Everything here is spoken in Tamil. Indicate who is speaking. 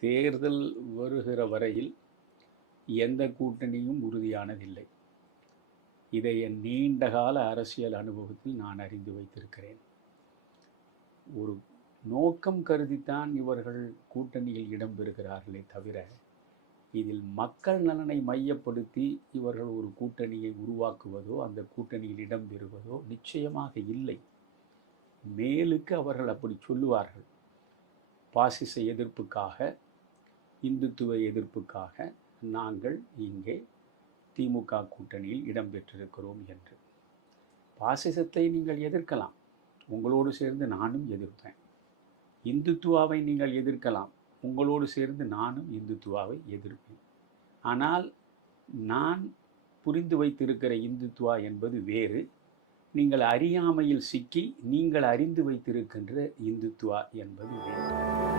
Speaker 1: தேர்தல் வருகிற வரையில் எந்த கூட்டணியும் உறுதியானதில்லை. இதை என் நீண்டகால அரசியல் அனுபவத்தில் நான் அறிந்து வைத்திருக்கிறேன். ஒரு நோக்கம் கருதித்தான் இவர்கள் கூட்டணியில் இடம்பெறுகிறார்களே தவிர இதில் மக்கள் நலனை மையப்படுத்தி இவர்கள் ஒரு கூட்டணியை உருவாக்குவதோ அந்த கூட்டணியில் இடம்பெறுவதோ நிச்சயமாக இல்லை. மேலுக்கு அவர்கள் அப்படி சொல்லுவார்கள். பாசிச எதிர்ப்புக்காக இந்துத்துவ எதிர்ப்புக்காக நாங்கள் இங்கே திமுக கூட்டணியில் இடம்பெற்றிருக்கிறோம் என்று. பாசிசத்தை நீங்கள் எதிர்க்கலாம். உங்களோடு சேர்ந்து நானும் எதிர்ப்பேன். இந்துத்துவாவை நீங்கள் எதிர்க்கலாம். உங்களோடு சேர்ந்து நானும் இந்துத்துவாவை எதிர்ப்பேன். ஆனால் நான் புரிந்து வைத்திருக்கிற இந்துத்துவா என்பது வேறு. நீங்கள் அறியாமையில் சிக்கி நீங்கள் அறிந்து வைத்திருக்கின்ற இந்துத்துவா என்பது வேறு.